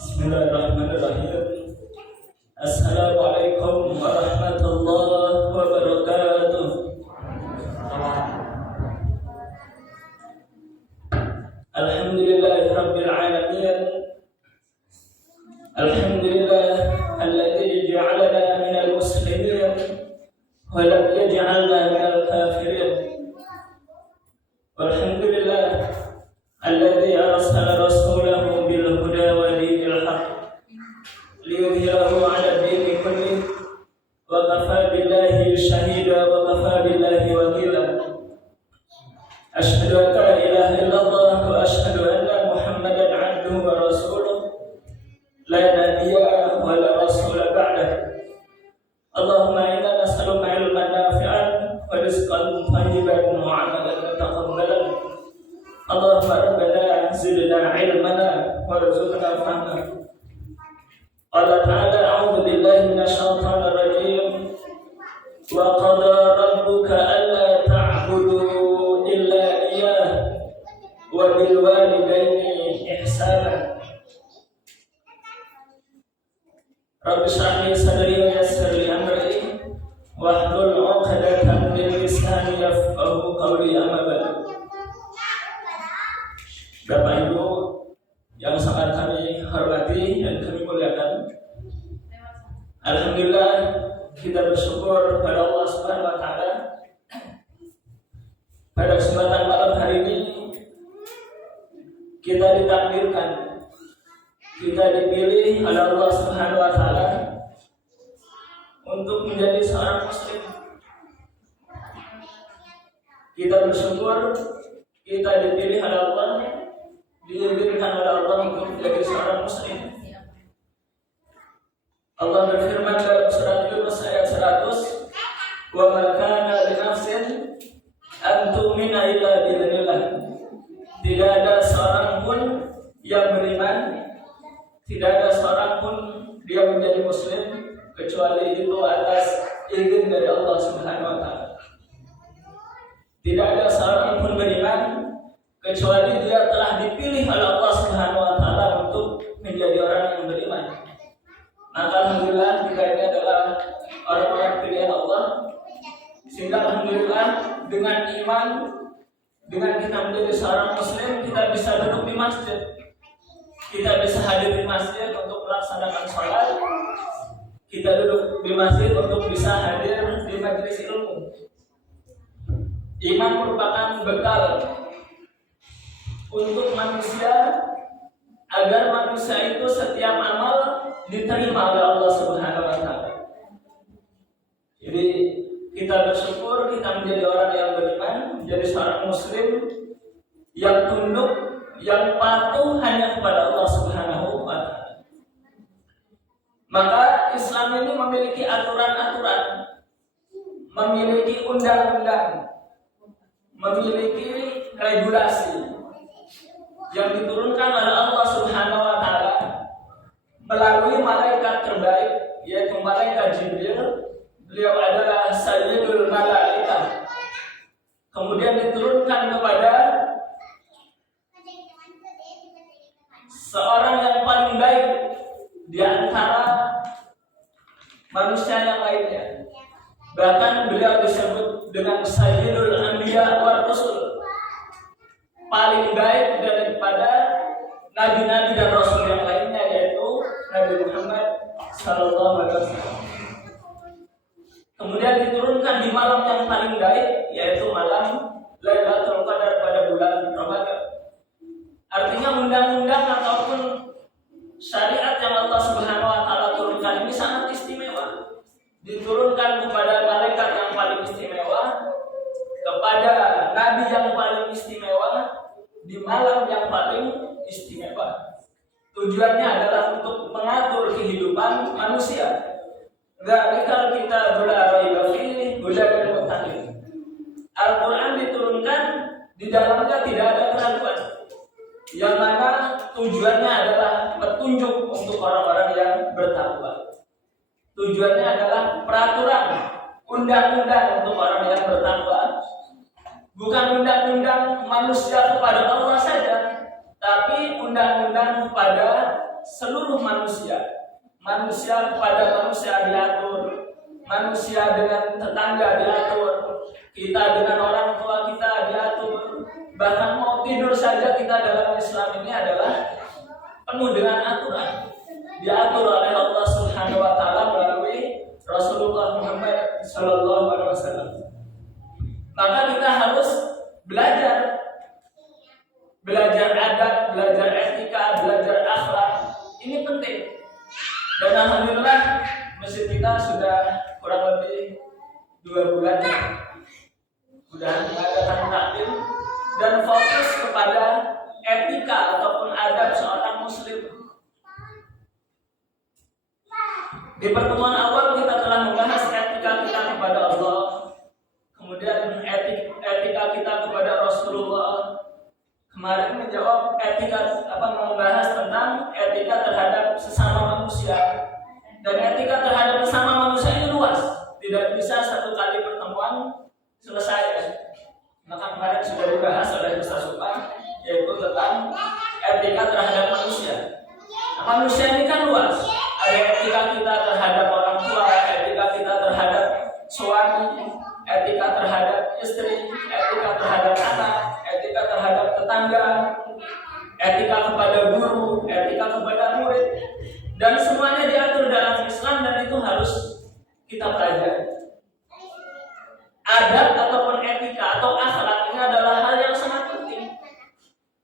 Bismillahirrahmanirrahim. Assalamualaikum warahmatullahi wabarakatuh. Alhamdulillahirabbil alamin. Alhamdulillah alladzi ja'alana minal muslimin wa lam yaj'alna minal kafirin. Walhamdulillah alladzi arsala rasulahu bil huda wa dinil haqq liyudhhirahu 'ala ad-dini kullih wa kafaa billahi shahida wa kafaa billahi wakila. Asyhadu an la ilaha illallah wa asyhadu anna Muhammadan 'abduhu wa rasuluh la nabiyya wa la rasula ba'dahu. Allahumma inna nas'aluka 'ilman nafi'an wa rizqan thayyiban wa 'amalan mutaqabbalan. Allahumma rabbana zidna 'ilmana warzuqna fahma. Qala ta'ala a'udzu billahi minasy syaithanir rajim. Wa qada rabbuka alla ta'budu illa iyyah wa bil walidayni ihsana. Rabbi shrah li sadri wa yassir li amri wahlul 'uqdatam min lisani yafqahu qawli. Amma ba'du. Bapak Ibu yang sangat kami hormati dan kami muliakan, alhamdulillah kita bersyukur pada Allah Subhanahu wa taala pada kesempatan malam hari ini kita ditakdirkan, kita dipilih oleh Allah Subhanahu wa taala untuk menjadi seorang muslim. Kita bersyukur kita dipilih oleh Allah, diizinkan oleh Allah untuk menjadi seorang muslim. Allah berfirman dalam surat Yunus ayat 100, "Wa ma kana li nafsin an tu'mina illa bi'idznillah." Tidak ada seorang pun yang beriman, tidak ada seorang pun dia menjadi muslim kecuali itu atas izin dari Allah Subhanahu wa taala. Tidak ada seorang pun beriman kecuali dia telah dipilih oleh Allah Subhanahu wa taala untuk menjadi orang yang beriman. Maka alhamdulillah kita ini adalah orang-orang pilihan Allah, sehingga alhamdulillah dengan iman, dengan kita menjadi seorang muslim, kita bisa duduk di masjid, kita bisa hadir di masjid untuk melaksanakan sholat, kita duduk di masjid untuk bisa hadir di majelis ilmu. Iman merupakan bekal untuk manusia agar manusia itu setiap amal diterima oleh Allah Subhanahu wa taala. Jadi kita bersyukur kita menjadi orang yang beriman, menjadi seorang muslim yang tunduk, yang patuh hanya kepada Allah Subhanahu wa taala. Maka Islam ini memiliki aturan-aturan, memiliki undang-undang, memiliki regulasi yang diturunkan oleh Allah Subhanahu wa taala melalui malaikat terbaik, yaitu malaikat Jibril. Beliau adalah sayyidul malaikah. Kemudian diturunkan kepada seorang yang paling baik di antara manusia yang lainnya. Bahkan beliau disebut dengan sayyidul anbiya war rusul, paling baik daripada nabi-nabi dan rasul yang lainnya, yaitu Nabi Muhammad sallallahu alaihi wasallam. Kemudian diturunkan di malam yang paling baik, yaitu malam Lailatul Qadar pada bulan Ramadan. Artinya undang-undang ataupun syariat yang Allah Subhanahu wa taala turunkan ini sangat istimewa. Diturunkan kepada malaikat yang paling istimewa, kepada nabi yang paling istimewa, di malam yang paling istimewa. Tujuannya adalah untuk mengatur kehidupan manusia. Dzalika kitabul la raiba fihi hudan lil muttaqin. Al-Qur'an diturunkan di dalamnya tidak ada keraguan, yang mana tujuannya adalah petunjuk untuk orang-orang yang bertakwa. Tujuannya adalah peraturan, undang-undang untuk orang yang bertakwa. Bukan undang-undang manusia kepada Allah saja, tapi undang-undang kepada seluruh manusia. Manusia kepada manusia diatur, manusia dengan tetangga diatur, kita dengan orang tua kita diatur. Bahkan mau tidur saja kita dalam Islam ini adalah penuh dengan aturan. Diatur oleh Allah Subhanahu wa taala melalui Rasulullah Muhammad sallallahu alaihi wasallam. Maka kita harus belajar adab, belajar etika, belajar akhlak. Ini penting. Dan alhamdulillah masjid kita sudah kurang lebih 2 bulan sudah mengadakan taklim dan fokus kepada etika ataupun adab seorang muslim. Di pertemuan awal kita telah membahas etika kita kepada Allah, kemudian etika kita kepada Rasulullah. Kemarin menjawab membahas tentang etika terhadap sesama manusia. Dan etika terhadap sesama manusia ini luas, tidak bisa satu kali pertemuan selesai. Maka kemarin sudah dibahas oleh Ustaz Supang, yaitu tentang etika terhadap manusia. Nah, manusia ini kan luas. Ada etika kita terhadap orang tua, etika kita terhadap suami, etika terhadap istri, etika terhadap anak, etika terhadap tetangga, etika kepada guru, etika kepada murid, dan semuanya diatur dalam Islam dan itu harus kita pelajari. Adab ataupun etika atau akhlak ini adalah hal yang sangat penting,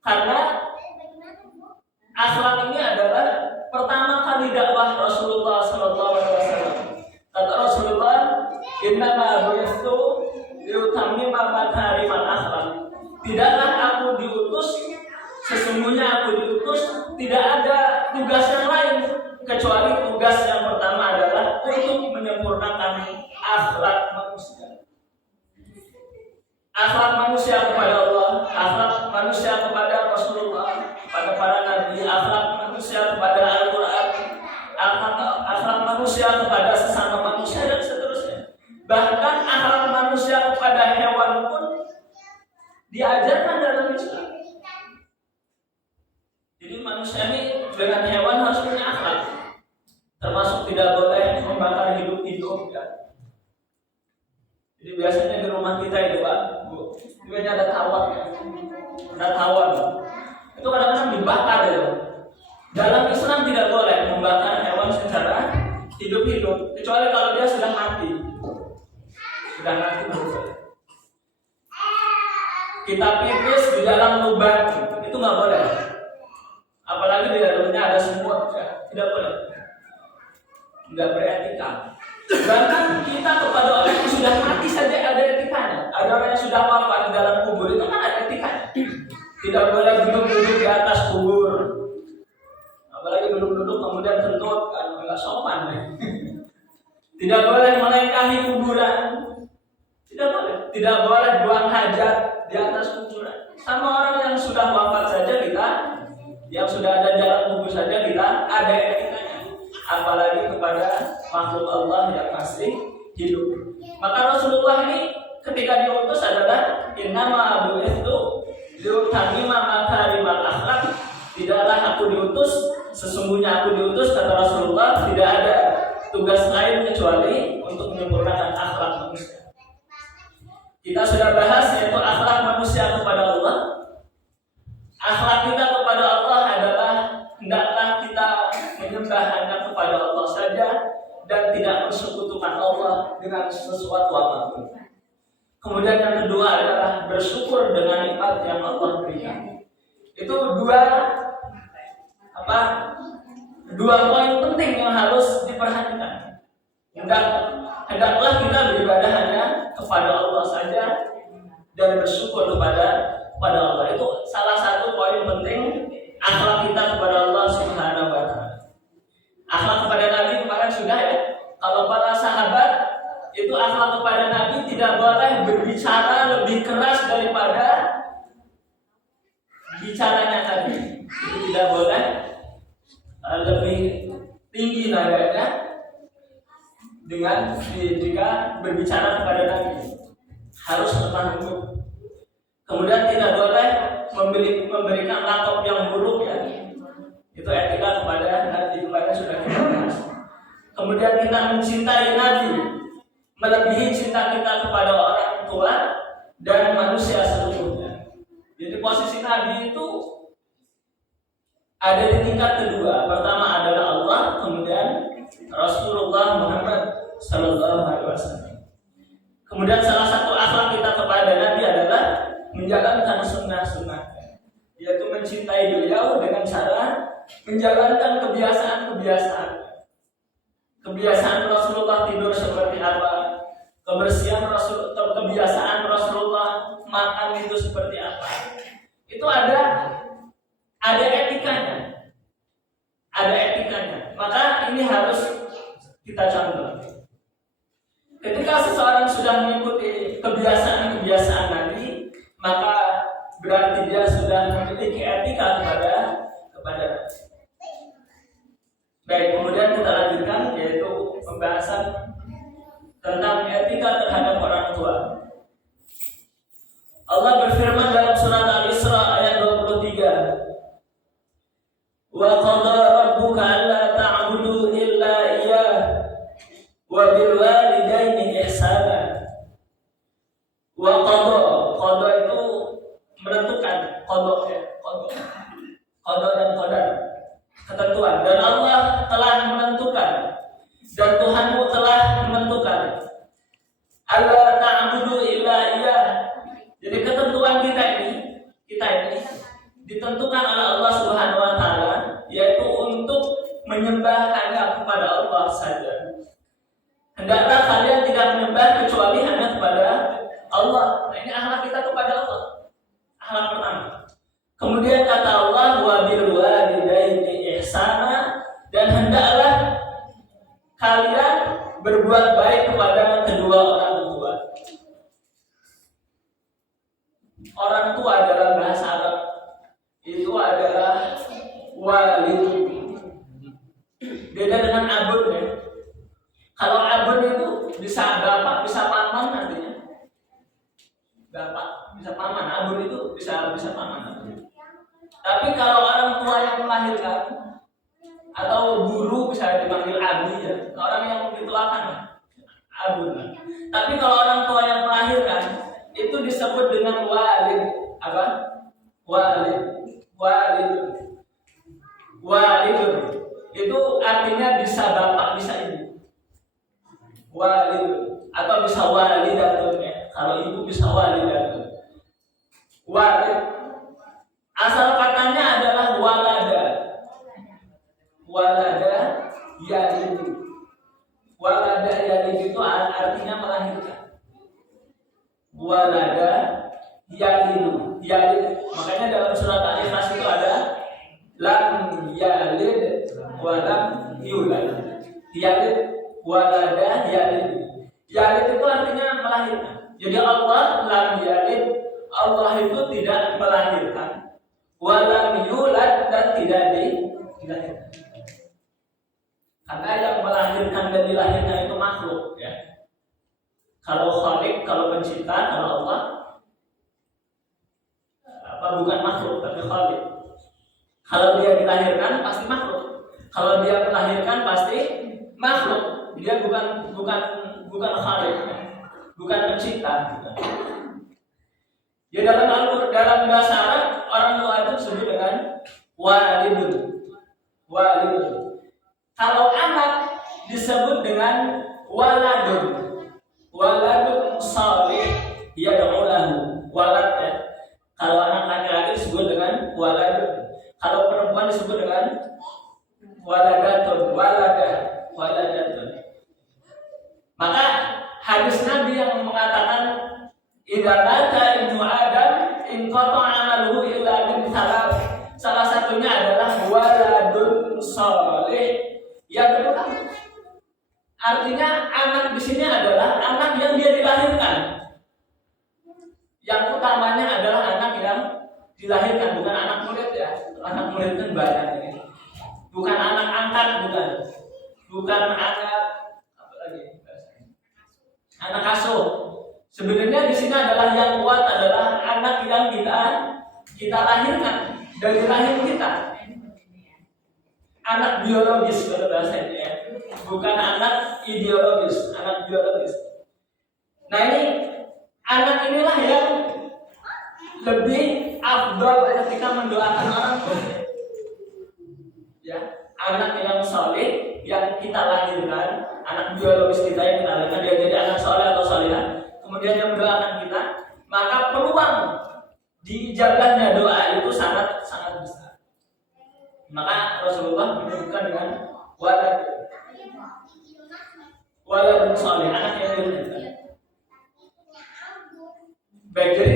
karena akhlak ini adalah pertama kali dakwah Rasulullah sallallahu alaihi wasallam. Kata Rasulullah, "Innama bu'itsu liutammima makarimal akhlak." Tidaklah aku diutus, sesungguhnya aku diutus tidak ada tugas yang lain kecuali tugas yang pertama adalah untuk menyempurnakan akhlak manusia. Akhlak manusia kepada Allah, akhlak manusia kepada Rasulullah, kepada para nabi, akhlak manusia kepada Al-Quran, akhlak manusia kepada sesama manusia dan seterusnya. Bahkan akhlak manusia kepada hewan pun diajarkan dalam Islam. Jadi manusia ini dengan hewan harus punya akhlak, termasuk tidak boleh membakar hidup-hidup ya. Jadi biasanya di rumah kita itu Pak, Bu, biasanya ada tawon ya. Ada tawon. Itu kadang-kadang dibakar ya. Dalam Islam tidak boleh membakar hewan secara hidup-hidup, kecuali kalau dia sudah mati. Sudah mati baru. Kita pipis di dalam lubang itu nggak boleh. Apalagi di dalamnya ada semut, ya. Tidak boleh. Tidak beretika. Bahkan kita kepada orang yang sudah mati saja ada etikanya. Ada orang yang sudah wafat di dalam kubur itu kan ada etikanya. Tidak boleh duduk-duduk di atas kubur. Apalagi duduk-duduk kemudian kentut, kan nggak sopan. Tidak boleh melengkahi kuburan. Tidak boleh. Tidak boleh buang hajat di atas kuburan. Sama orang yang sudah wafat saja kita, yang sudah ada dalam kubur saja kita ada etikanya. Apalagi kepada makhluk Allah yang masih hidup. Maka Rasulullah ini ketika diutus adalah innama bu'itsu liutammima makarimal akhlak. Tidaklah aku diutus, sesungguhnya aku diutus, kata Rasulullah, tidak ada tugas lain kecuali untuk menyempurnakan akhlak manusia. Kita sudah bahas yaitu akhlak manusia kepada Allah. Akhlak kita kepada Allah adalah hendaklah kita menyembah hanya kepada Allah saja dan tidak bersekutukan Allah dengan sesuatu apapun. Kemudian yang kedua adalah bersyukur dengan nikmat yang Allah berikan. Itu dua poin penting yang harus diperhatikan. Hendaklah kita beribadah hanya kepada Allah saja dan bersyukur kepada Allah. Itu salah satu poin penting akhlak kita kepada Allah Subhanahu wa taala. Akhlak kepada Nabi kemarin sudah ya. Kalau para sahabat itu akhlak kepada Nabi tidak boleh berbicara lebih keras daripada bicaranya Nabi. Itu tidak boleh lebih tinggi nadanya dengan jika berbicara kepada Nabi. Harus lemah lembut. Kemudian tidak boleh memberikan lakop yang buruk ya. Itu etika kepada Nabi, kepada sudah kita bahas. Kemudian kita mencintai Nabi melebihi cinta kita kepada orang tua dan manusia seluruhnya. Jadi posisi Nabi itu ada di tingkat kedua. Pertama adalah Allah, kemudian Rasulullah Muhammad Sallallahu Alaihi Wasallam. Kemudian salah satu akhlak kita kepada Nabi adalah menjalankan sunnah-sunnahnya, yaitu mencintai beliau dengan cara menjalankan kebiasaan-kebiasaan. Kebiasaan Rasulullah tidur seperti apa, kebiasaan Rasulullah makan itu seperti apa. Itu ada etikanya. Maka ini harus kita contoh. Ketika seseorang sudah mengikuti kebiasaan Nabi, maka berarti dia sudah memiliki etika kepada Nabi. Baik, kemudian kita lanjutkan yaitu pembahasan tentang etika terhadap orang tua. Allah berfirman dalam surat Al-Isra ayat 23. Wa qada rabbuka alla ta'budu illa iyyah wa bil walidaini ihsana. Wa qada itu menentukan, qada dan qadar, ketentuan. Dan Allah telah menentukan dan Tuhanmu telah menentukan alla ta'budu illa iyyah. Jadi ketentuan kita ini ditentukan oleh Allah Subhanahu wa taala, yaitu untuk menyembah hanya kepada Allah saja. Hendaklah kalian tidak menyembah kecuali hanya kepada Allah. Nah, ini akhlak kita kepada Allah. Akhlak pertama. Kemudian kata Allah, wa bil walidaini ihsana, dan hendaklah kalian berbuat baik kepada kedua orang tua. Orang tua dalam bahasa Arab itu adalah walid. Beda dengan abun ya. Kalau abun itu bisa bapak, bisa paman artinya. Bapak bisa paman, abun itu bisa paman artinya. Tapi kalau orang tua yang melahirkan atau guru bisa dipanggil abi ya. Orang yang dituakan abun. Tapi kalau orang tua yang melahirkan itu disebut dengan walid. Apa? Walid. Itu artinya bisa bapak, bisa ibu. Walid atau bisa walidatun ya. Kalau ibu bisa walidatun. Walid asal katanya adalah walada yalid. Walada yalid itu artinya melahirkan. Walada yalid. Makanya dalam surat Al-Ikhlas itu ada lam yalid wa lam yulad. Yalid walada yalid. Yalid itu artinya melahirkan. Jadi Allah lam yalid, Allah itu tidak melahirkan. Wa lam yulad, dan tidak dilahirkan. Karena yang melahirkan dan dilahirkan itu makhluk ya. Kalau Khaliq, kalau pencipta, kalau Allah bukan makhluk tapi Khaliq. Kalau dia dilahirkan pasti makhluk. Kalau dia melahirkan pasti makhluk. Dia bukan Khaliq, bukan pencipta. Ya dalam bahasa Arab orang tua itu disebut dengan walidun. Walidun. Kalau anak disebut dengan waladun. Waladun salih yad'ulahu. Walad ya. Kalau anak laki-laki disebut dengan waladun. Kalau perempuan disebut dengan waladatun, waladatun. Maka hadis Nabi yang mengatakan idza mata ibnu Adam inqata amaluhu illa min salat. Salah satunya adalah waladun shalih yad'ulahu. Artinya anak di sini adalah anak yang dia dilahirkan. Yang utamanya adalah anak yang dilahirkan, bukan anak murid ya. Anak murid kan banyak ini. Bukan anak angkat, bukan anak apa lagi? Anak asuh. Sebenarnya di sini adalah yang kuat adalah anak yang kita lahirkan dari rahim kita. Anak biologis kalau bahasa ini ya. Bukan anak ideologis, anak biologis. Nah ini anak inilah yang lebih afdal ketika mendoakan orang tua. Ya, anak yang soleh yang kita lahirkan, anak biologis kita yang kita lahirkan dia jadi anak soleh atau solehah, kemudian dia mendoakan kita, maka peluang diijabahnya doa itu sangat besar. Maka Rasulullah menyebutkan dengan waladun soleh, anak yang dilahirkan. Baik, jadi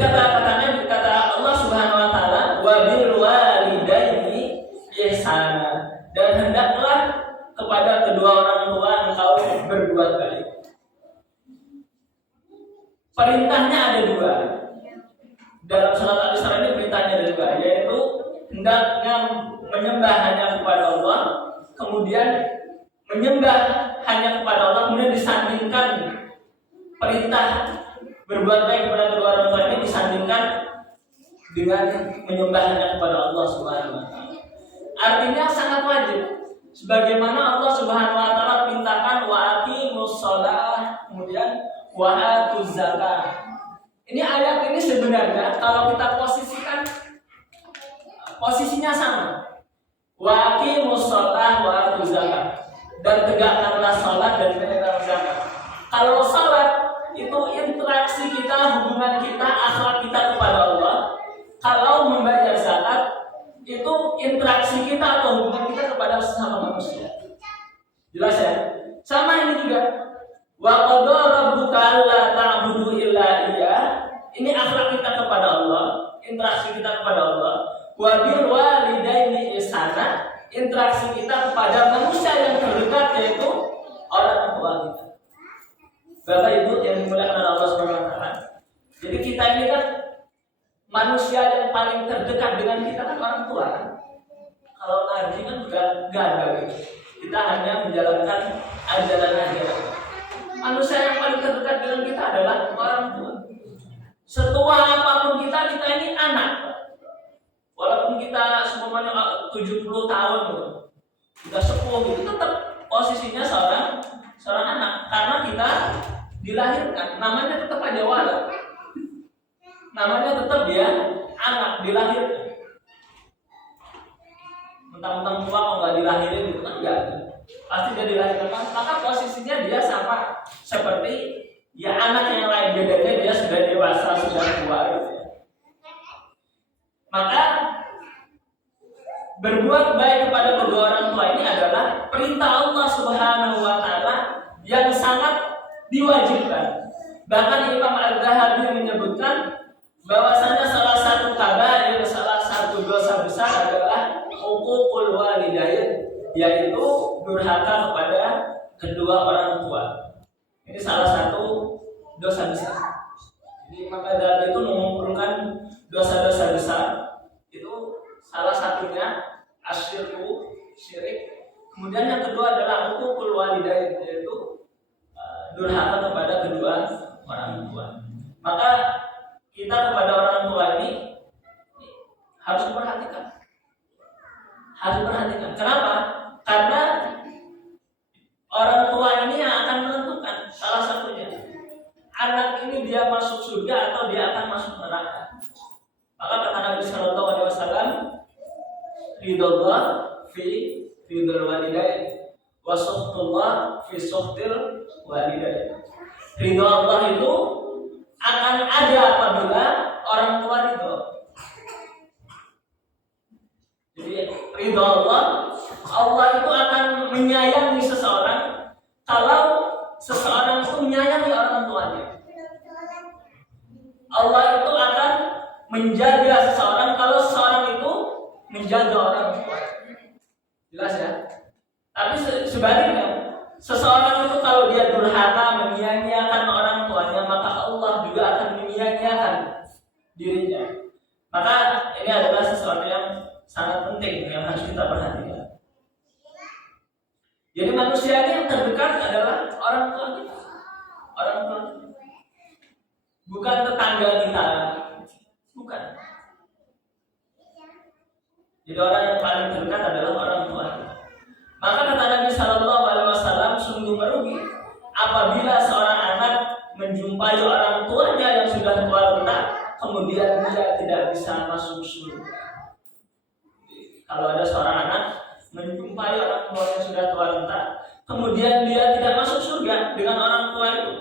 kata Allah Subhanahu wa taala wa bil walidaini ihsana, dan hendaklah kepada kedua orang tua engkau berbuat baik. Perintahnya ada dua. Dalam surat Al-Isra ini perintahnya ada dua, yaitu hendaknya menyembah hanya kepada Allah, kemudian menyembah hanya kepada Allah, kemudian disandingkan perintah berbuat baik kepada kedua orang tua ini disandingkan dengan menyembah hanya kepada Allah Subhanahu wa taala. Artinya sangat wajib. Sebagaimana Allah Subhanahu wa taala perintahkan wa aqimus shalah, kemudian wa atuz zakah. Ini ayat ini sebenarnya kalau kita posisikan posisinya sama. Wa aqimus shalah wa atuz zakah. Dan tegakkanlah salat dan tunaikanlah zakat. Kalau salat itu interaksi kita, hubungan kita, akhlak kita kepada Allah. Kalau membayar zakat itu interaksi kita atau hubungan kita kepada sesama manusia. Jelas ya? Sama ini juga. Wa qada rabbuka alla ta'budu illa iyyah. Ini akhlak kita kepada Allah, interaksi kita kepada Allah. Wa bil walidaini ihsana, interaksi kita kepada manusia yang terdekat yaitu orang tua kita. Bapak Ibu yang dimuliakan Allah Subhanahu wa taala. Jadi kita ini kan manusia yang paling terdekat dengan kita kan orang tua. Kalau ngaji kan udah enggak ada gitu. Kita hanya menjalankan ajaran aja. Manusia yang paling terdekat dengan kita adalah orang tua. Setua apapun kita ini anak. Walaupun kita semuanya 70 tahun gitu, kita sepuh gitu, tetap posisinya seorang anak karena kita dilahirkan, namanya tetap aja walad, namanya tetap dia anak dilahirkan. Mentang-mentang tua kok nggak dilahirin gitu kan enggak, pasti dia dilahirkan, maka posisinya dia sama seperti ya anak yang lain, bedanya dia sudah dewasa, sudah tua gitu. Maka berbuat baik kepada kedua orang tua ini adalah perintah Allah Subhanahu wa taala yang sangat diwajibkan. Bahkan Imam Al-Zahabi menyebutkan bahwasanya salah satu kabair, salah satu dosa besar adalah uququl walidain, yaitu durhaka kepada kedua orang tua. Ini salah satu dosa besar. Jadi Imam Al-Zahabi itu mengumpulkan dosa-dosa besar. Itu salah satunya asyirku, syirik. Kemudian yang kedua adalah uququl walidain, yaitu durhaka kepada kedua orang tua. Maka kita kepada orang tua ini harus perhatikan. Kenapa? Karena orang tua ini yang akan menentukan salah satunya. Anak ini dia masuk surga atau dia akan masuk neraka. Maka kata Nabi Shallallahu Alaihi Wasallam, ridullah fi ridul walidain, wa suhtullah fi suhtil walidain. Ridho Allah itu akan ada apabila orang tua ridho. Jadi ridho Allah itu akan menyayangi seseorang kalau seseorang itu menyayangi orang tuanya. Allah itu akan menjaga seseorang kalau seseorang itu menjaga orang tua. Jelas ya? Tapi sebaliknya, seseorang itu kalau dia durhaka menyia-nyiakan orang tuanya, maka Allah juga akan menyia-nyiakan dirinya. Maka ini adalah sesuatu yang sangat penting yang harus kita perhatikan. Jadi manusia ini yang terdekat adalah orang tua kita. Orang tua kita. Bukan tetangga kita. Bukan. Jadi orang yang paling terdekat adalah orang tua kita. Maka kata Nabi Shallallahu Alaihi Wasallam, sungguh merugi apabila seorang anak menjumpai orang tuanya yang sudah tua renta, kemudian dia tidak bisa masuk surga. Kalau ada seorang anak menjumpai orang tua yang sudah tua renta, kemudian dia tidak masuk surga dengan orang tua itu,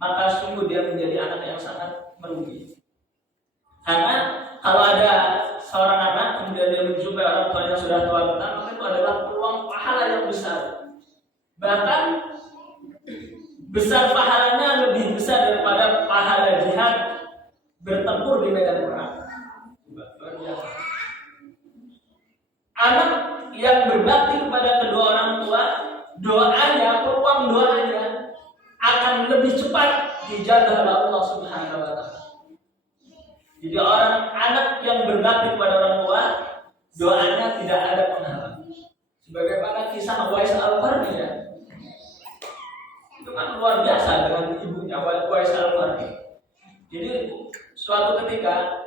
maka sungguh dia menjadi anak yang sangat merugi. Karena kalau ada seorang anak kemudian dia menjumpai orang tua yang sudah tua renta, maka itu adalah peluang pahala yang besar. Bahkan besar pahalanya lebih besar daripada pahala jihad bertempur di medan perang. Anak yang berbakti kepada kedua orang tua, doanya, peluang doanya akan lebih cepat dijaga oleh Allah Subhanahu wa Ta'ala. Jadi anak yang berbakti kepada orang tua, doanya tidak ada penghalang. Sebagaimana kisah Uwais Al-Qarni ya. Itu kan luar biasa dengan ibunya Uwais Al-Qarni. Jadi suatu ketika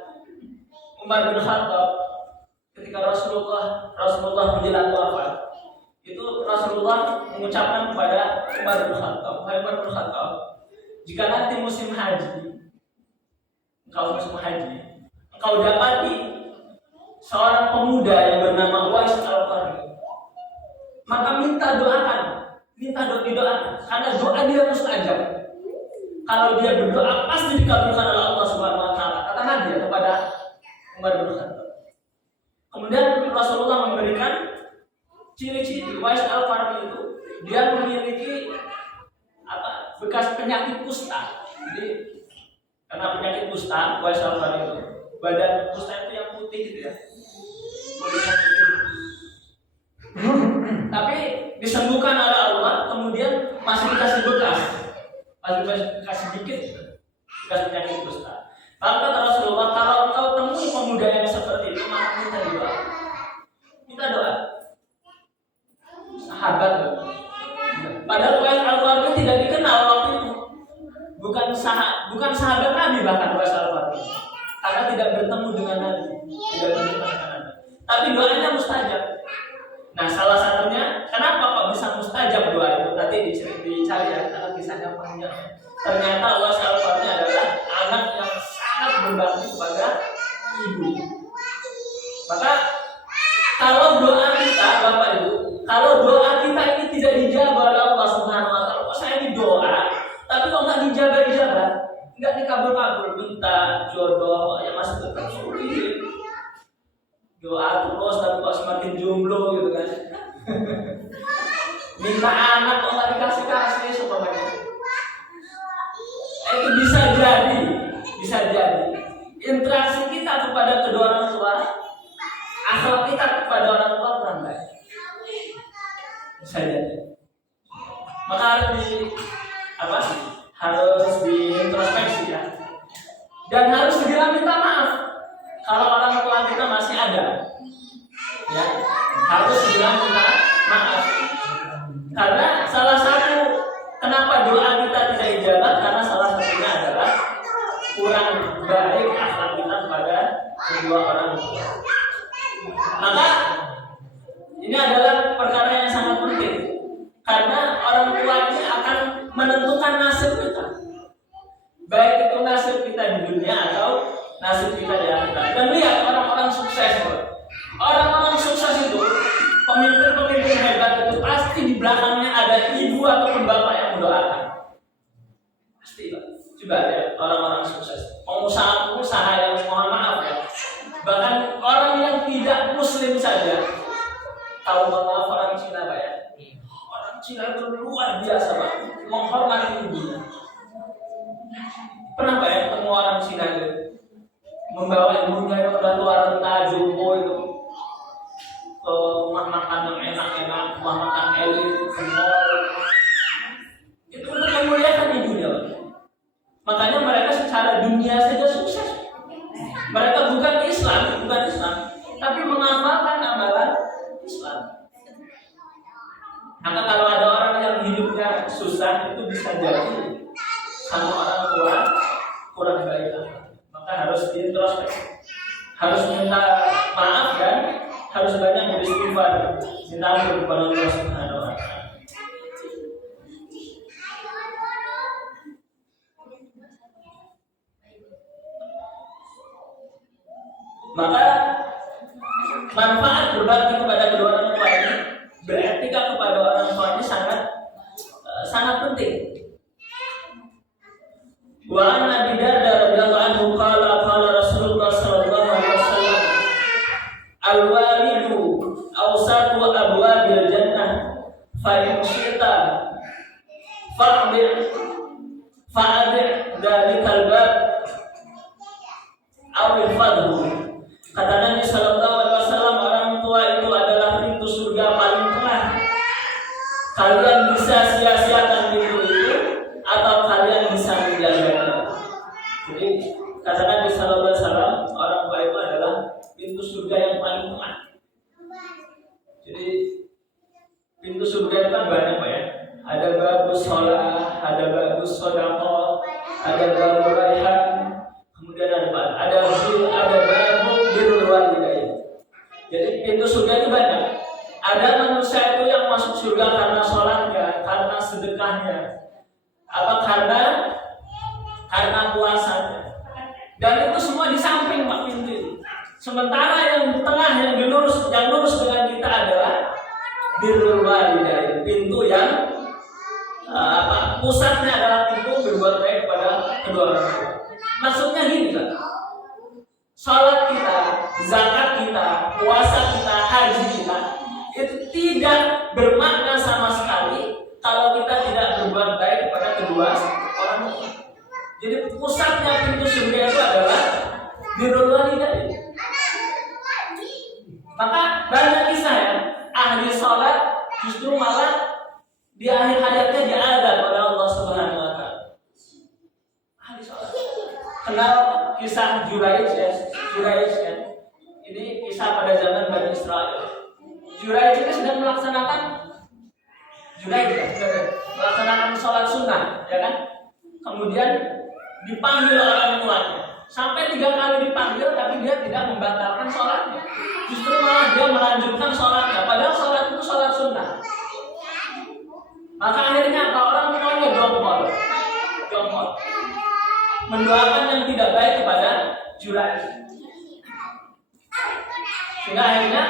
Umar bin Khattab, ketika Rasulullah menjelang wafat, itu Rasulullah mengucapkan kepada Umar bin Khattab, "Wahai Umar bin Khattab, jika nanti musim haji, engkau dapati seorang pemuda yang bernama Uwais Al-Qarni, maka didoakan, karena doa dia mustajab. Kalau dia berdoa pasti dikabulkan oleh Allah Subhanahu wa Ta'ala," katakan dia kepada Umar bin Khattab. Kemudian Rasulullah memberikan ciri-ciri Uwais Al-Qarni itu, dia memiliki bekas penyakit kusta. Jadi karena penyakit kusta, Uwais Al-Qarni itu badan kusta itu yang putih gitu ya, kulitnya putih. Tapi disembuhkan oleh Allah, kemudian masih dikasih bekas, dikit bekas penyakit kusta. Maka kata Rasulullah, kalau engkau temui pemuda yang seperti itu, maka minta doa. Sahabat loh. Padahal Uwais Al-Qarni tidak dikenal waktu itu. Bukan sahabat Nabi bahkan Uwais Al-Qarni. Karena tidak bertemu dengan Nabi, Tapi doanya mustajab. Nah, salah satunya kenapa kok bisa mustajab doa itu? Nanti dicari ya, karena kisahnya panjang. Ternyata Uwais Al-Qarni adalah anak yang sangat berbakti kepada ibu. Maka kalau doa kita, Bapak Ibu, kalau doa kita ini tidak dijabah oleh Allah Subhanahu wa Ta'ala, kok saya ini doa, tapi kok nggak dijabah, nggak dikabul-kabul, minta jodoh, ya masih tetap sulit. Doa terus tapi kok semakin jomblo gitu kan. Minta anak kok nggak dikasih semuanya. Itu bisa jadi interaksi kita kepada kedua orang tua, akhlak kita kepada orang tua kurang baik. Bisa jadi. Maka harus diintrospeksi ya. Dan harus segera minta maaf kalau orang tua kita masih ada. Ya, harus segera minta maaf. Karena salah satu kenapa doa kita tidak ijabah, karena salah satunya adalah kurang baik akhlak kita kepada kedua orang tua. Maka ini adalah perkara yang sangat penting, karena orang tua ini akan menentukan nasib kita, baik itu nasib kita di dunia atau nasib kita di akhirat. Dan lihat orang-orang sukses, orang-orang sukses itu, pemimpin-pemimpin hebat itu pasti di belakangnya ada ibu ataupun bapak yang mendoakan. Pasti, Pak. Coba lihat orang-orang sukses, pengusaha-pengusaha yang mohon maaf ya, bahkan orang yang tidak muslim saja tahu maaf orang Cina, Pak ya. Orang Cina itu luar biasa, Pak, menghormati ibunya. Pernah Pak ya ketemu orang Cina itu membawa ibunya yang udah tua renta jompo itu ke rumah makan yang enak-enak, rumah makan elit, ke mall. Itu untuk memuliakan ibunya, Pak. Makanya mereka secara dunia saja sukses. Mereka bukan Islam, tapi mengamalkan amalan Islam. Maka kalau ada orang yang hidupnya susah, itu bisa jadi sama orang tua kurang baik. Maka harus diintrospeksi, harus minta maaf dan harus banyak beristighfar, minta ampun kepada Allah Subhanahu wa Ta'ala. Maka manfaat berbakti kepada kedua orang tua ini, beretika kepada orang tua ini sangat penting. Wa an Abi Darda radhiyallahu anhu qala Rasulullah sallallahu alaihi wasallam al-walidu awsatu abwabil jannah fa in syi'ta fa'adhi' dhalikal bab aw ifadhu. Kata Nabi sallallahu alaihi wasallam, orang tua itu adalah pintu surga paling tengah. Kalian bisa sia-siakan pintu itu atau kalian bisa menjaganya. Jadi kata Nabi sallallahu alaihi wasallam, orang tua itu adalah pintu surga yang paling tengah. Jadi pintu surga itu kan banyak Pak ya. Ada babus sholat, ada babus sodaqah, ada babus raihan, kemudian ada babu birrul walidain. Jadi pintu surga itu banyak. Ada manusia itu yang masuk surga karena sholatnya, karena sedekahnya, karena puasanya. Dan itu semua di samping Pak pintu itu. Sementara yang di tengah yang lurus dengan kita adalah birrul walidain, pintu yang pusatnya adalah pintu berbuat baik kepada kedua orang tua. Maksudnya gini Pak, salat kita, zakat kita, puasa kita, haji kita itu tidak bermakna sama sekali kalau kita tidak berbuat baik kepada kedua orang tua. Jadi pusatnya pintu surga itu adalah birrul walidain. Maka banyak kisah ya, ahli salat justru malah di akhir hayatnya diazab oleh Allah Subhanahu wa Ta'ala. Ahli salat. Kenal kisah Juraij ya? Ini kisah pada zaman Bani Israel. Juraij itu sedang melaksanakan sholat sunnah, ya kan? Kemudian dipanggil orang tuanya. Sampai 3 kali dipanggil, tapi dia tidak membatalkan sholatnya. Justru malah dia melanjutkan sholatnya. Padahal sholat itu sholat sunnah. Maka akhirnya orang tuanya jongkol, mendoakan yang tidak baik kepada Juraij. Sehingga akhirnya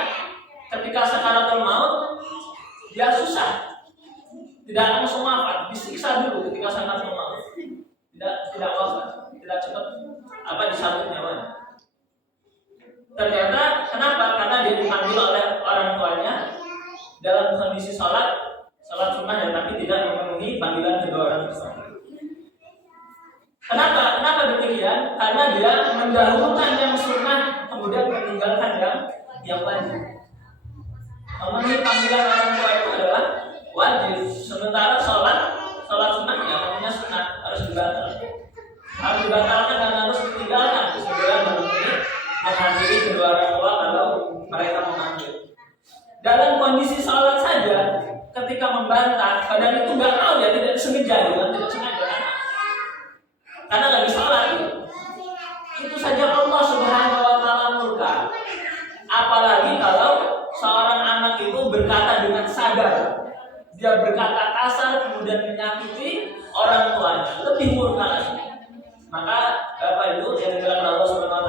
ketika sakaratul maut dia susah, tidak langsung wafat, disiksa dulu ketika sakaratul maut, tidak wafat, tidak cepat disambut nyawanya. Ternyata kenapa? Karena dia dipanggil oleh orang tuanya dalam kondisi sholat sunnah dan tapi tidak memenuhi panggilan kedua orang tua. Kenapa demikian? Karena dia mendahulukan yang sunnah kemudian meninggalkan yang wajib. Memenuhi panggilan orang tua itu adalah wajib, sementara sholat sunnah ya namanya sunnah harus dibatalkan dan harus ditinggalkan segera menghadiri kedua orang tua kalau mereka memanggil. Dalam kondisi sholat saja ketika membantah, padahal itu nggak tahu ya, tidak sengaja, karena lagi sholat itu saja Allah Subhanahu wa Ta'ala murka. Apalagi kalau seorang anak itu berkata dengan sadar, dia berkata kasar kemudian menyakiti orang tuanya, lebih murka lagi. Maka Bapak Ibu yang dilakukan Allah Subhanahu wa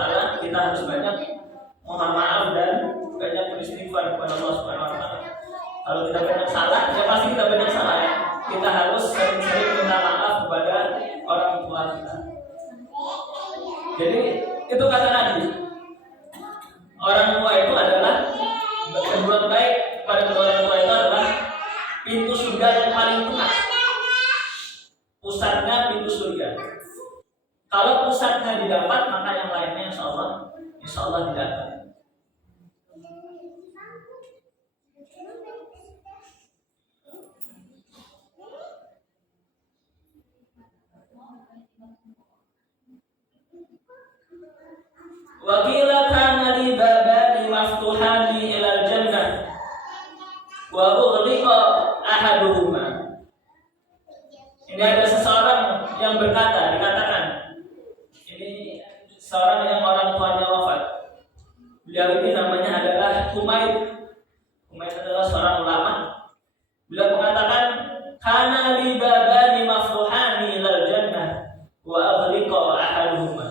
Jadi itu kata Nabi, orang tua itu adalah berbuat baik pada kedua orang tua itu adalah pintu surga yang paling tengah. Pusatnya pintu surga. Kalau pusatnya didapat, maka yang lainnya insya Allah didapat. Wa qila kana li babani maftuhani ilal jannah wa ughliqa ahaduhuma. Ini ada seseorang yang dikatakan ini seorang yang orang tuanya wafat. Beliau ini namanya adalah Humaid. Humaid adalah seorang ulama. Beliau mengatakan kana li babani maftuhani ilal jannah wa ughliqa ahaduhuma.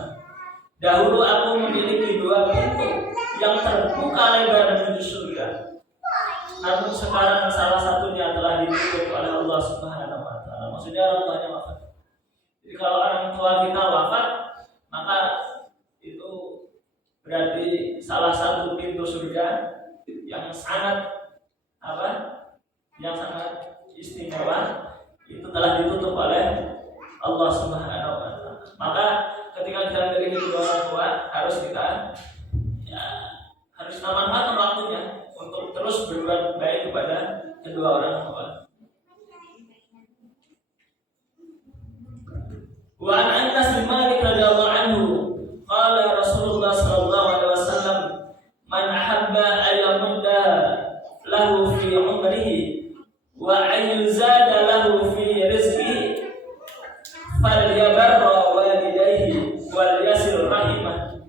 Dahulu aku memiliki dua pintu yang terbuka lebar menuju surga. Namun sekarang salah satunya telah ditutup oleh Allah Subhanahu wa taala. Maksudnya orang tuanya wafat. Jadi kalau orang tua kita wafat, maka itu berarti salah satu pintu surga yang sangat yang sangat istimewa itu telah ditutup oleh Allah Subhanahu wa taala. Maka ketika kita memiliki kedua orang tua, harus kita harus manfaatkan waktunya untuk terus berbuat baik kepada kedua orang tua. Wa an Anas bin Malik radhiyallahu anhu qala Rasulullah sallallahu alaihi wasallam man ahabba ayyamudda lahu fi umrihi wa ayyuzada lahu fi rizqihi falyabarra walidayhi wal yasil rahimah.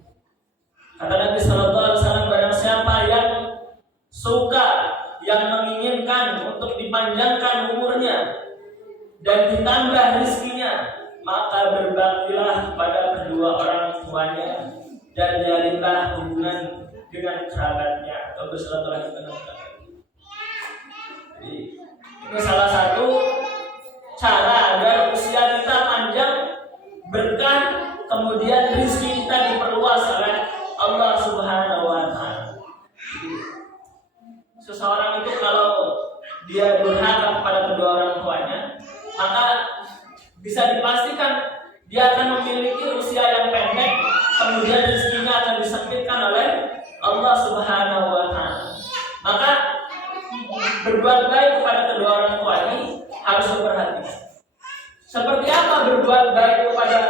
Kata Nabi sallallahu alaihi wasallam, barang siapa yang suka, yang menginginkan untuk dipanjangkan umurnya dan ditambah rezekinya, maka berbaktilah kepada kedua orang tuanya dan jalinlah hubungan dengan kerabatnya atau bersilaturahmi dengan kerabat. Jadi ini salah satu cara agar usia kita panjang, berkah, kemudian rezeki kita diperluas oleh Allah Subhanahu wa taala. Seseorang itu kalau dia durhaka kepada kedua orang tuanya, maka bisa dipastikan dia akan memiliki usia yang pendek, kemudian rezekinya akan disempitkan oleh Allah Subhanahu wa taala. Maka berbuat baik kepada kedua orang tua ini harus diperhatikan. Seperti apa berbuat baik kepada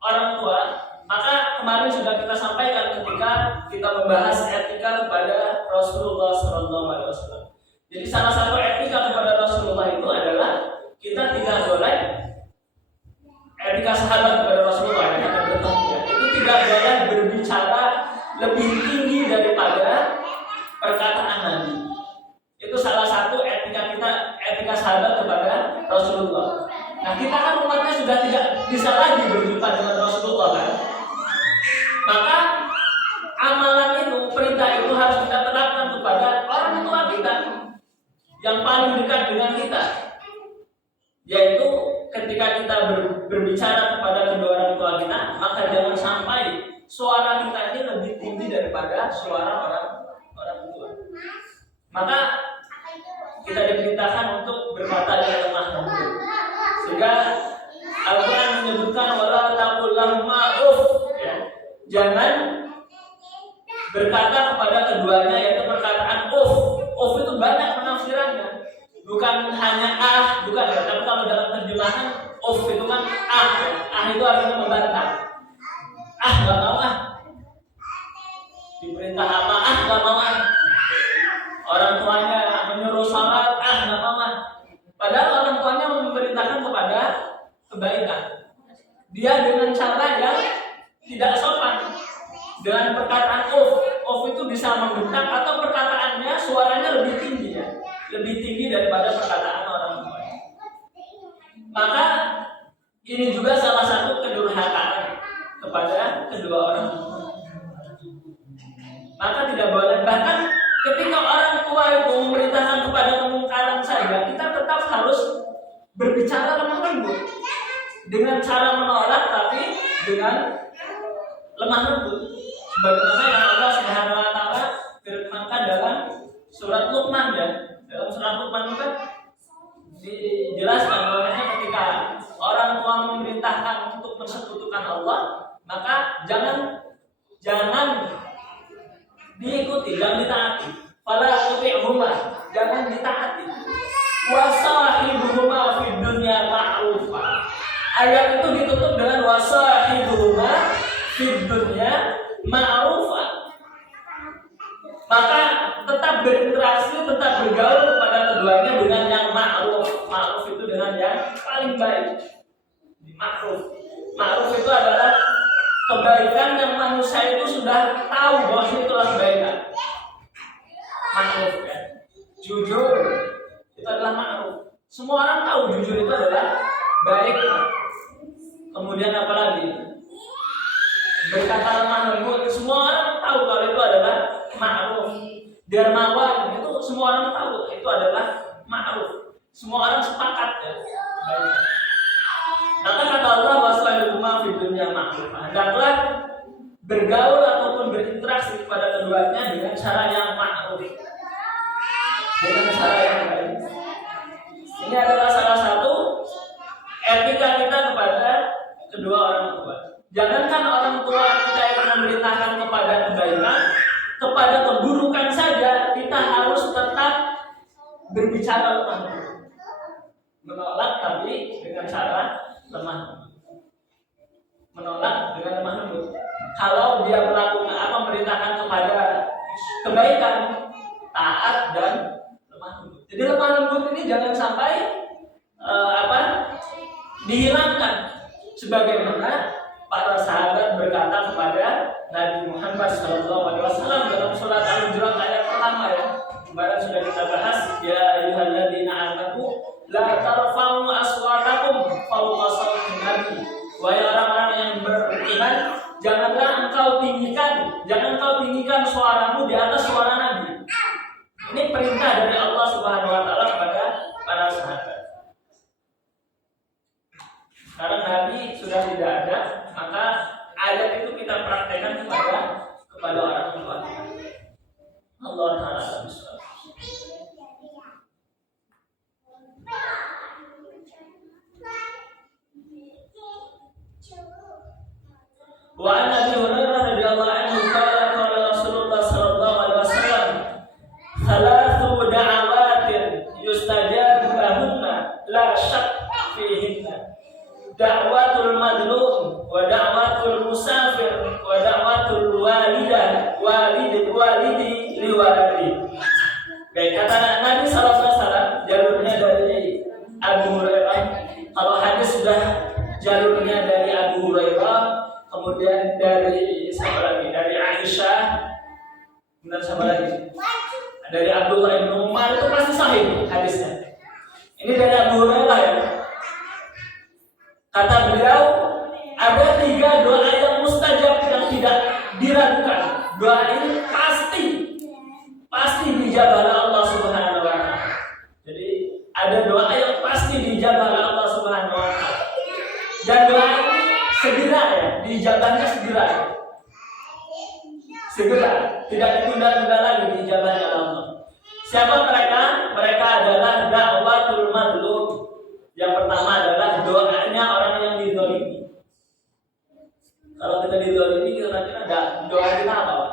orang tua? Maka kemarin sudah kita sampaikan ketika kita membahas etika kepada Rasulullah SAW. Jadi salah satu etika kepada Rasulullah itu adalah kita tidak boleh, etika sahabat kepada Rasulullah yang akan bertemu, itu tidak boleh berbicara lebih tinggi daripada perkataan Nabi. Itu salah satu etika kita, etika sahabat kepada Rasulullah. Nah, kita kan umatnya sudah tidak bisa lagi berjumpa dengan Rasulullah kan. Maka amalan itu, perintah itu harus kita terapkan kepada orang tua kita yang paling dekat dengan kita. Yaitu ketika kita berbicara kepada kedua orang tua kita, maka jangan sampai suara kita ini lebih tinggi daripada suara orang tua. Maka kita diperintahkan untuk berkata yang lemah lembut. Sehingga Al-Quran menyebutkan wala taqul lahum ma'ruf, ya. Jangan berkata kepada keduanya yaitu perkataan uf. Uf itu banyak penafsirannya. Bukan hanya bukan ya, tapi kalau dalam terjemahan uf itu kan ya. Itu artinya membantah. Enggak mau diperintah apa? Enggak mau Orang tuanya menyuruh sholat, enggak mau Padahal orang tuanya memerintahkan kepada kebaikan. Dia dengan cara yang tidak sopan, dengan perkataan of itu bisa membentak atau perkataannya suaranya lebih tinggi ya, lebih tinggi daripada perkataan orang tua. Maka ini juga salah satu kedurhakaan kepada kedua orang tua. Maka tidak boleh, bahkan ketika orang tua itu memerintahkan kepada kemungkaran saja, kita tetap harus berbicara lemah lembut. dengan cara menolak tapi dengan lemah lembut. Sebagaimana yang Allah Subhanahu wa taala firmankan dalam surat Luqman ya. Dalam surat Luqman kan dijelaskan bahwasanya ketika orang tua memerintahkan untuk mensekutukan Allah, maka jangan diikuti, jangan ditaati. Fala tuti'huma, jangan ditaati. Wa sahibuhuma fid dunya ma'rufa. Ayat itu ditutup dengan wa sahibuhuma fid dunya ma'rufa. Maka tetap berinteraksi, tetap bergaul kepada keduanya dengan yang ma'ruf. Ma'ruf itu dengan yang paling baik. Ma'ruf itu adalah kebaikan yang manusia itu sudah tahu bahwa itulah kebaikan. Ma'ruf kan. Jujur itu adalah ma'ruf. Semua orang tahu jujur itu adalah baik. Kemudian apa lagi? Berkata lemah lembut, semua orang tahu kalau itu adalah ma'ruf. Dermawan itu semua orang tahu itu adalah ma'ruf. Semua orang sepakat ya. Baik. Maka kata Allah wasallallahu fid dunya ma'ruf. Hendaklah bergaul ataupun berinteraksi kepada keduanya dengan cara yang ma'ruf. Dengan cara yang baik. Ini adalah salah satu etika kita kepada kedua orang tua. Jangankan orang tua kita yang memerintahkan kepada kebaikan, kepada keburukan saja kita harus tetap berbicara lemah lembut. Menolak tapi dengan cara lemah lembut. Menolak dengan lemah lembut. Kalau dia melakukan memerintahkan kepada kebaikan, taat dan lemah lembut. Jadi lemah lembut ini jangan sampai dihilangkan. Sebagaimana para sahabat berkata kepada Nabi Muhammad SAW dalam surat Al-Hujurat ayat pertama ya. Kemarin sudah kita bahas, ya ayyuhalladzina amanu la tarfa'u aswatakum fawqa sawtin nabi. Wahai orang-orang yang beriman, jangan engkau tinggikan suaramu di atas suara Nabi. Ini perintah dari Allah Subhanahu wa taala kepada para sahabat. Karena Nabi sudah tidak ada, maka ayat itu kita praktekkan kepada orang tua. Allah Taala bisa. Wa an Abi Hurairah radhiyallahu anhu qala Rasulullah sallallahu alaihi wasallam thalathu da'awatin yustajabu lahunna la syakk fihinna da'watul madlum wa da'watul musafir wa da'watul walidi liwaladi. Baik, kata Nabi sallallahu alaihi wasallam jalurnya dari Abu Hurairah. Kalau hadis sudah jalurnya dari Abu Hurairah, kemudian dari siapa lagi? Dari Aisyah, kemudian siapa lagi? Dari Abdullah bin Umar, itu pasti sahih hadisnya. Ini dari Abu Hurairah ya. Kata beliau, ada 3 doa yang mustajab yang tidak diragukan. Doa ini pasti dijabah oleh Allah Subhanahu wa taala. Jadi ada doa yang pasti dijabah oleh Allah Subhanahu wa taala. Dan doa ini segera ya, dijabahnya segera. Segera, tidak ditunda-tunda lagi dijabahnya Allah. Siapa mereka? Mereka adalah da'watul madlum. Yang pertama adalah doanya orang yang dizalimi. Kalau kita dizalimi, kira-kira ada doa kita apa, Pak?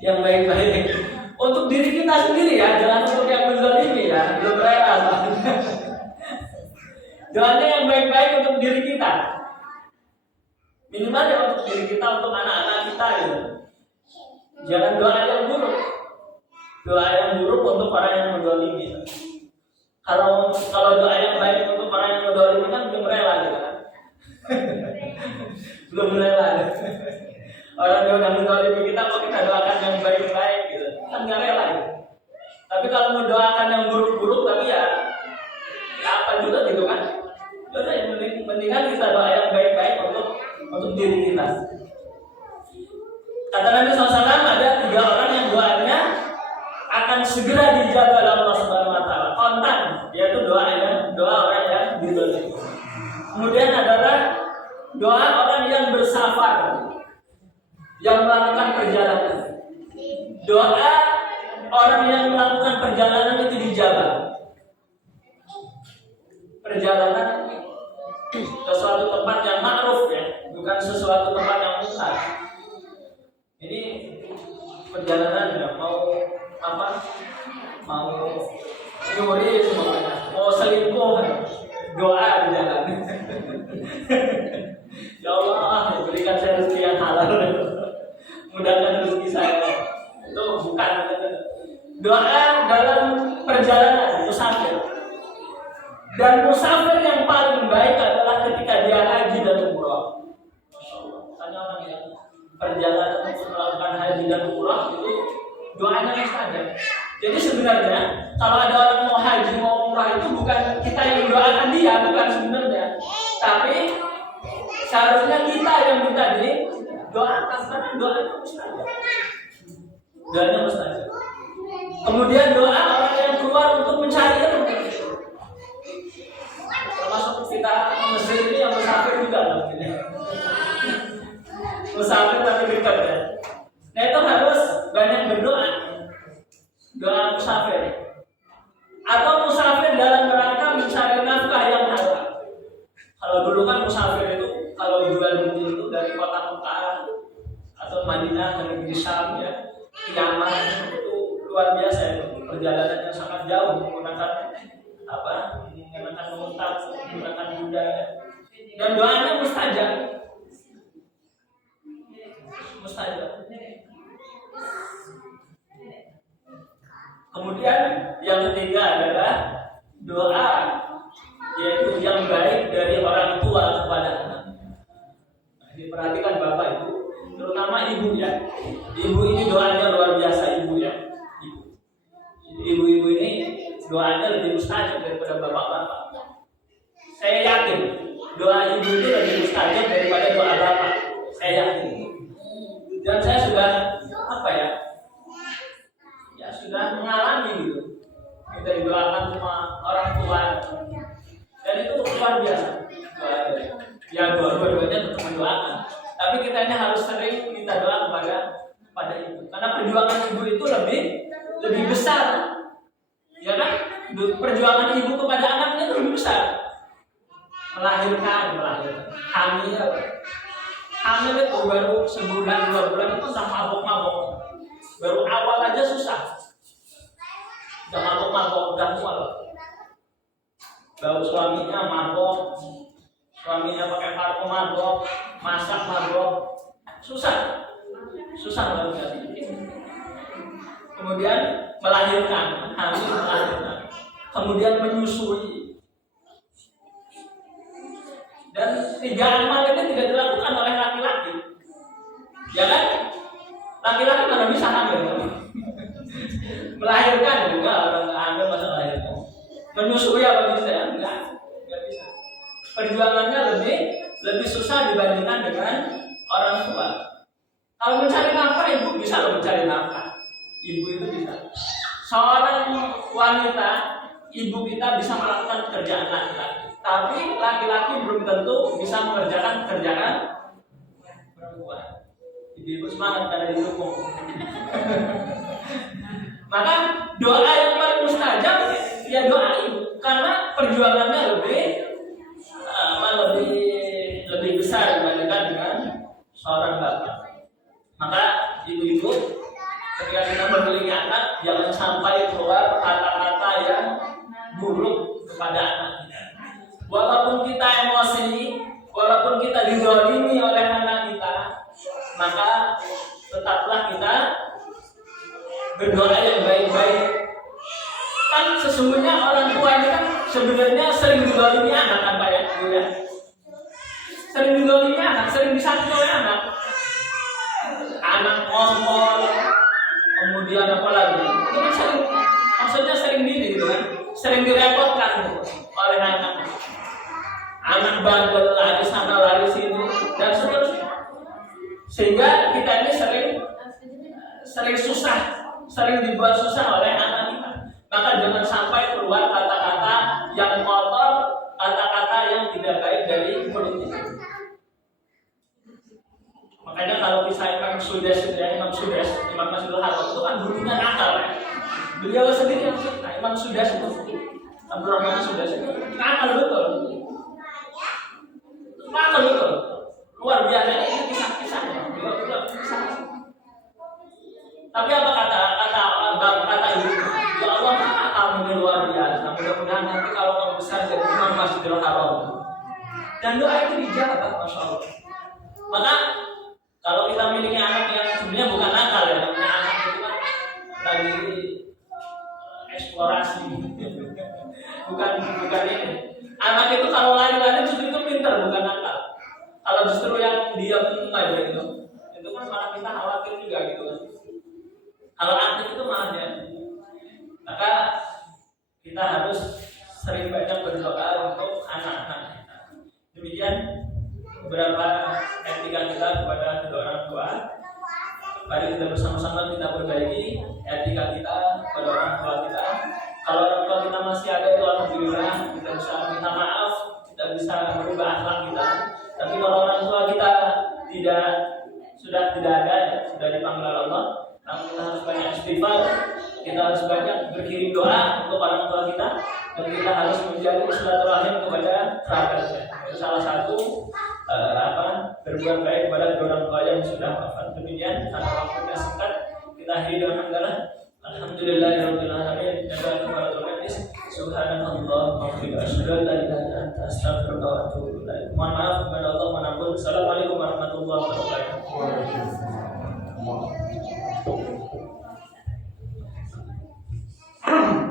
Yang baik-baik. Untuk diri kita sendiri ya, jangan untuk yang menzalimi ya. Belum rela, Pak. Doanya yang baik-baik untuk diri kita. Minimal ya untuk diri kita, untuk anak-anak kita gitu. Jangan doa yang buruk. Doa yang buruk untuk orang yang menzalimi. Kalau doa yang baik untuk orang yang menzalimi kan belum rela gitu kan. Belum rela. Orang yang udah menzalimi kita kok kita doakan yang baik-baik gitu. Kan enggak rela gitu. Tapi kalau mendoakan yang buruk-buruk tapi ya apa juga gitu kan. Udah yang mendingan kita doa yang baik-baik untuk diri kita. Kata Nabi SAW ada 3 orang yang doanya akan segera dijabah oleh Allah Subhanahu wa taala. Kontan, yaitu doa orang yang dizalimi. Kemudian adalah doa orang yang bersafar, yang melakukan perjalanan. Doa orang yang melakukan perjalanan itu dijabah. Perjalanan ke suatu tempat yang ma'ruf ya, bukan sesuatu tempat yang munkar. Ini perjalanan ya, mau apa? Mau nyuri semuanya, mau selingkuh, doa di jalan. Ya Allah, berikan saya rezeki yang halal, mudahkan rezeki saya. Itu bukan doa dalam perjalanan musafir. Dan musafir yang paling baik adalah ketika dia haji dan umrah. Masya Allah. Tanya orang yang perjalanan untuk melakukan haji dan umrah itu doanya mustajab. Jadi sebenarnya kalau ada orang mau haji mau umrah itu bukan kita yang doakan dia, bukan sebenarnya. Tapi seharusnya kita yang minta doakan karena doanya mustajab. Doanya mustajab. Kemudian doa orang yang keluar untuk mencari ilmu. Termasuk kita Mesir ini yang musafir juga mungkin. Musafir tapi dekat ya. Nah itu harus banyak berdoa. Doa musafir. Atau musafir dalam rangka mencari nafkah yang halal. Kalau dulu kan musafir itu kalau jual beli itu dari kota Mekah atau Madinah ke negeri Syam ya, Yaman itu luar biasa itu. Perjalanan yang sangat jauh menggunakan menggunakan unta, menggunakan kuda. Dan doanya mustajab. Mustajab. Kemudian yang ketiga adalah doa yaitu yang baik dari orang tua kepada anak. Diperhatikan Bapak Ibu, terutama ibu ya. Ibu ini doanya luar biasa ibu ya. Ibu-ibu ini doanya lebih mustajab daripada bapak-bapak. Saya yakin doa ibu itu lebih mustajab daripada doa bapak. Saya yakin. Dan saya sudah sudah mengalami gitu. Kita didoakan sama orang tua. Dan itu luar biasa. Ya dua-duanya tetap mendoakan. Tapi kita ini harus sering minta doa kepada ibu. Karena perjuangan ibu itu lebih besar. Ya kan? Perjuangan ibu kepada anaknya itu lebih besar. Melahirkan. Hamil itu baru sebulan, 2 bulan itu sudah mabok-mabok. Baru awal aja susah. Udah mabok-mabok, udah mual. Baru suaminya mabok, suaminya pakai parfum mabok, masak mabok, susah banget. Kemudian melahirkan, hamil melahirkan, kemudian menyusui. Dan 3 amal ini tidak dilakukan oleh laki-laki, ya kan? Laki-laki mana bisa hamil? Melahirkan juga orang hamil masa melahirkan. Menyusui apa bisa? Enggak bisa. Perjuangannya lebih susah dibandingkan dengan orang tua. Kalau mencari nafkah, ibu bisa loh mencari nafkah. Ibu itu bisa. Seorang wanita, ibu kita bisa melakukan pekerjaan laki-laki. Tapi laki-laki belum tentu bisa mengerjakan pekerjaan perempuan. Ibu semangat karena didukung. Maka doa yang paling mustajab ya doa ibu, karena perjuangannya lebih besar dibandingkan dengan seorang bapak. Maka ibu-ibu ketika kita memiliki anak, jangan sampai keluar kata-kata yang buruk kepada anak kita. Walaupun kita emosi, walaupun kita dizalimi oleh anak kita, maka tetaplah kita berdoa yang baik-baik. Kan sesungguhnya orang tua ini kan sebenarnya sering dizalimi anak kan Pak ya? Sering dizalimi anak, sering disakiti oleh anak. Anak ngomong, kemudian apa lagi? Itu kan maksudnya sering gitu kan? Sering direpotkan oleh anak. Anak bandel lari sana lari sini dan seterusnya. Sehingga kita ini sering susah, sering dibuat susah oleh anak kita. Maka jangan sampai keluar kata-kata yang kotor, kata-kata yang tidak baik dari mulutnya. Makanya kalau kisah Imam Masjidil Haram itu kan dulunya nakal ya. Beliau sendiri yang cerita, Imam Sudas itu Abdurrahman Sudas itu nakal betul. Nakal betul. Luar biasa ini kisah-kisahnya. Kisah. Tapi apa kata ibu? Ya Allah, kamu ini luar biasa. Mudah-mudahan nanti kalau kamu besar jadi Imam Masjidil Haram. Dan doa itu dijawab, Masya Allah. Maka kalau kita memiliki anak yang sebenarnya bukan nakal ya, namanya anak itu kan lagi eksplorasi, bukan ini. Anak itu kalau lari-lari justru itu pintar, bukan nakal. Kalau justru yang diam aja itu kan malah kita khawatir juga gitu kan. Kalau aktif itu malah ya. Maka kita harus sering banyak berdoa untuk anak-anak kita. Demikian beberapa etika kita kepada kedua orang tua. Mari kita bersama-sama kita perbaiki etika kita kepada orang tua kita. Kalau orang tua kita masih ada itu alhamdulillah, kita bisa minta maaf, kita bisa merubah akhlak kita. Tapi kalau orang tua kita sudah tidak ada, sudah dipanggil Allah, namun kita harus banyak istighfar, kita harus banyak berkirim doa untuk orang tua kita, dan kita harus menjadi silaturahim kepada kerabatnya. Salah satu berbuat baik kepada kedua orang tua yang sudah wafat. Demikian karena waktunya singkat, kita hidup alhamdulillahirabbil alamin. Subhanallah wa bihamdihi astaghfiruka wa atubu ilaik. Mohon maaf kepada Allah, mohon ampun. Assalamualaikum warahmatullahi wabarakatuh.